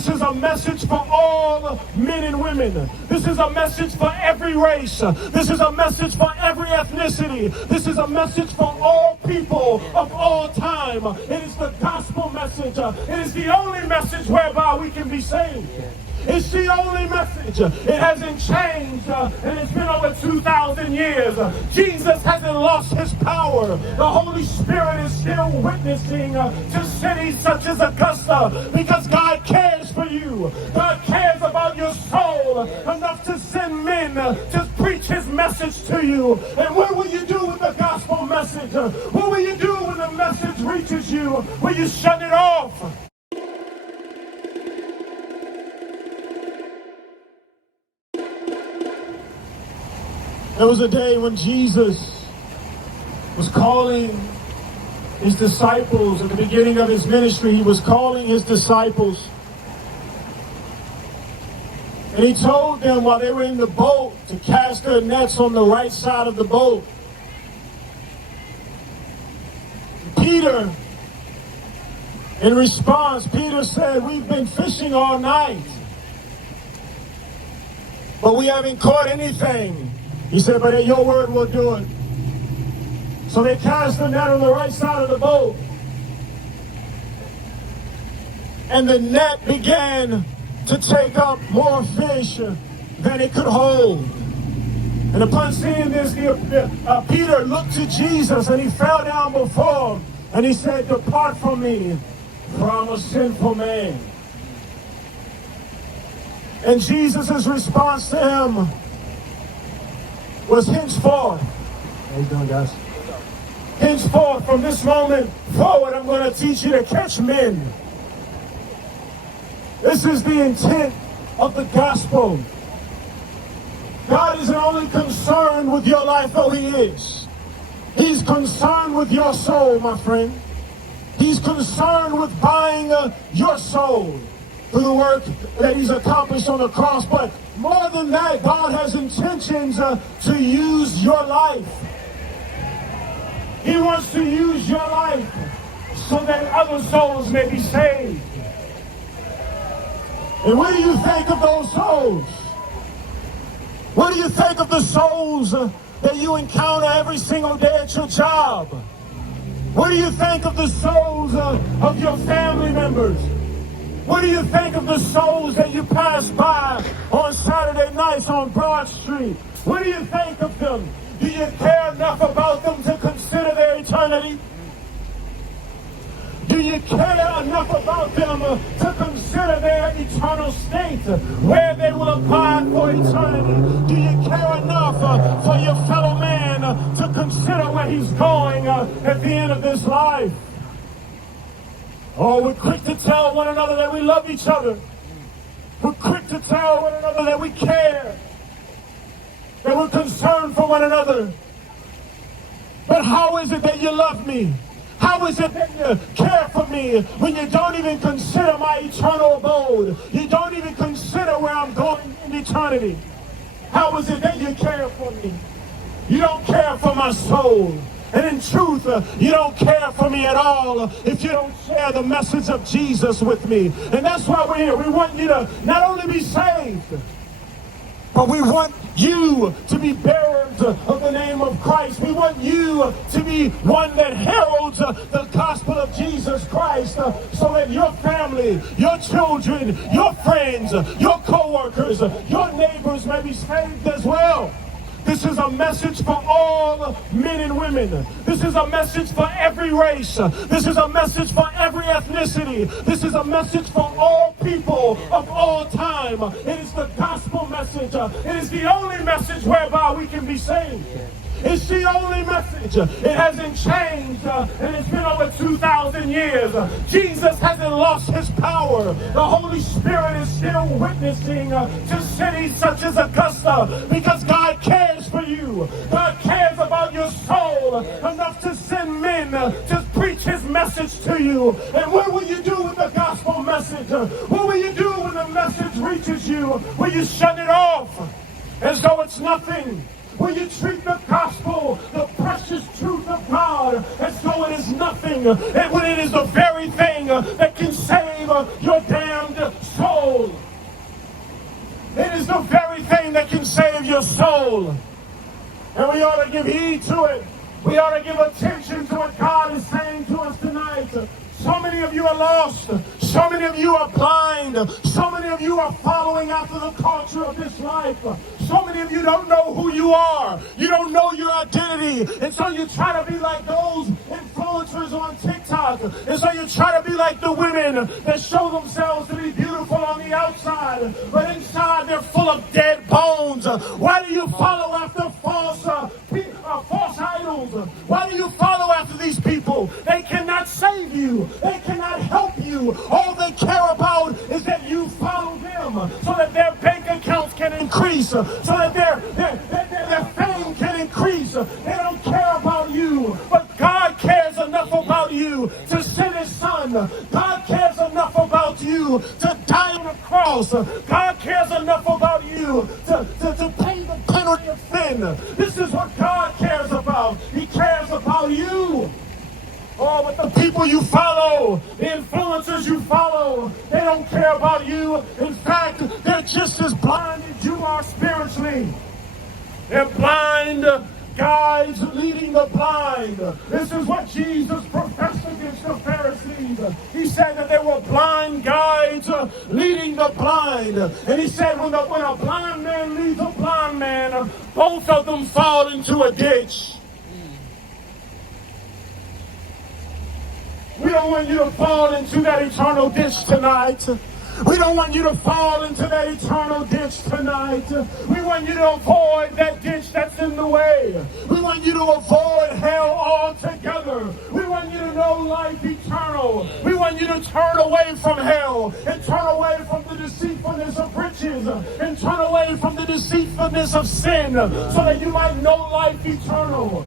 This is a message for all men and women. This is a message for every race. This is a message for every ethnicity. This is a message for all people of all time. It is the gospel message. It is the only message whereby we can be saved. It's the only message. It hasn't changed, and it's been over 2,000 years. Jesus hasn't lost his power. The Holy Spirit is still witnessing to cities such as Augusta, because God cares for you. God cares about your soul enough to send men to preach his message to you. And what will you do with the gospel message? What will you do when the message reaches you? Will you shut it off? There was a day when Jesus was calling his disciples. At the beginning of his ministry, he was calling his disciples. And he told them while they were in the boat to cast their nets on the right side of the boat. Peter, in response, Peter said, "We've been fishing all night, but we haven't caught anything." He said, "But your word will do it." So they cast the net on the right side of the boat. And the net began to take up more fish than it could hold. And upon seeing this, Peter looked to Jesus and he fell down before him. And he said, "Depart from me, for I'm a sinful man." And Jesus' response to him was, "Henceforth," how you doing, guys? "Henceforth, from this moment forward, I'm going to teach you to catch men." This is the intent of the gospel. God isn't only concerned with your life, though he is. He's concerned with your soul, my friend. He's concerned with buying your soul through the work that he's accomplished on the cross. But more than that, God has intentions to use your life. He wants to use your life so that other souls may be saved. And what do you think of those souls? What do you think of the souls that you encounter every single day at your job? What do you think of the souls of your family members? What do you think of the souls that you pass by on Saturday nights on Broad Street? What do you think of them? Do you care enough about them to consider their eternity? Do you care enough about them to consider their eternal state, where they will abide for eternity? Do you care enough for your fellow man to consider where he's going at the end of this life? Oh, we're quick to tell one another that we love each other. We're quick to tell one another that we care, that we're concerned for one another. But how is it that you love me? How is it that you care for me when you don't even consider my eternal abode? You don't even consider where I'm going in eternity. How is it that you care for me? You don't care for my soul. And in truth, you don't care for me at all if you don't share the message of Jesus with me. And that's why we're here. We want you to not only be saved, but we want you to be bearers of the name of Christ. We want you to be one that heralds the gospel of Jesus Christ, so that your family, your children, your friends, your co-workers, your neighbors may be saved as well. This is a message for all men and women. This is a message for every race. This is a message for every ethnicity. This is a message for all people of all time. It is the gospel message. It is the only message whereby we can be saved. It's the only message. It hasn't changed, and it's been over 2,000 years. Jesus hasn't lost his power. The Holy Spirit is still witnessing to cities such as Augusta, because God cares for you. God cares about your soul enough to send men to preach his message to you. And what will you do with the gospel message? What will you do when the message reaches you? Will you shut it off as though it's nothing? Will you treat the gospel, the precious truth of God, as though it is nothing, and when it is the very thing that can save your damned soul? soul. It is the very thing that can save your soul. And we ought to give heed to it. We ought to give attention to what God is saying to us tonight. So many of you are lost. So many of you are blind. So many of you are following after the culture of this life. So many of you don't know who you are. You don't know your identity. And so you try to be like those influencers on TikTok. And so you try to be like the women that show themselves to be beautiful on the outside, but inside they're full of dead bones. Why do you follow after false idols? Why do you follow after these people? They cannot save you. They cannot help you. All they care about is that you follow them so that their bank accounts can increase, so that their fame can increase. They don't care about you, but God cares enough about you to send His Son. God cares enough about you to die on the cross. God cares enough about you to pay the penalty of sin. This is what God cares about. He cares about you. Oh, but the people you follow, the influencers you follow, they don't care about you. In fact, they're just as blind as you are spiritually. They're blind guides leading the blind. This is what Jesus professed against the Pharisees. He said that they were blind guides leading the blind. And he said when a blind man leads a blind man, both of them fall into a ditch. We don't want you to fall into that eternal ditch tonight. We don't want you to fall into that eternal ditch tonight. We want you to avoid that ditch that's in the way. We want you to avoid hell altogether. We want you to know life eternal. We want you to turn away from hell and turn away from the deceitfulness of riches and turn away from the deceitfulness of sin so that you might know life eternal.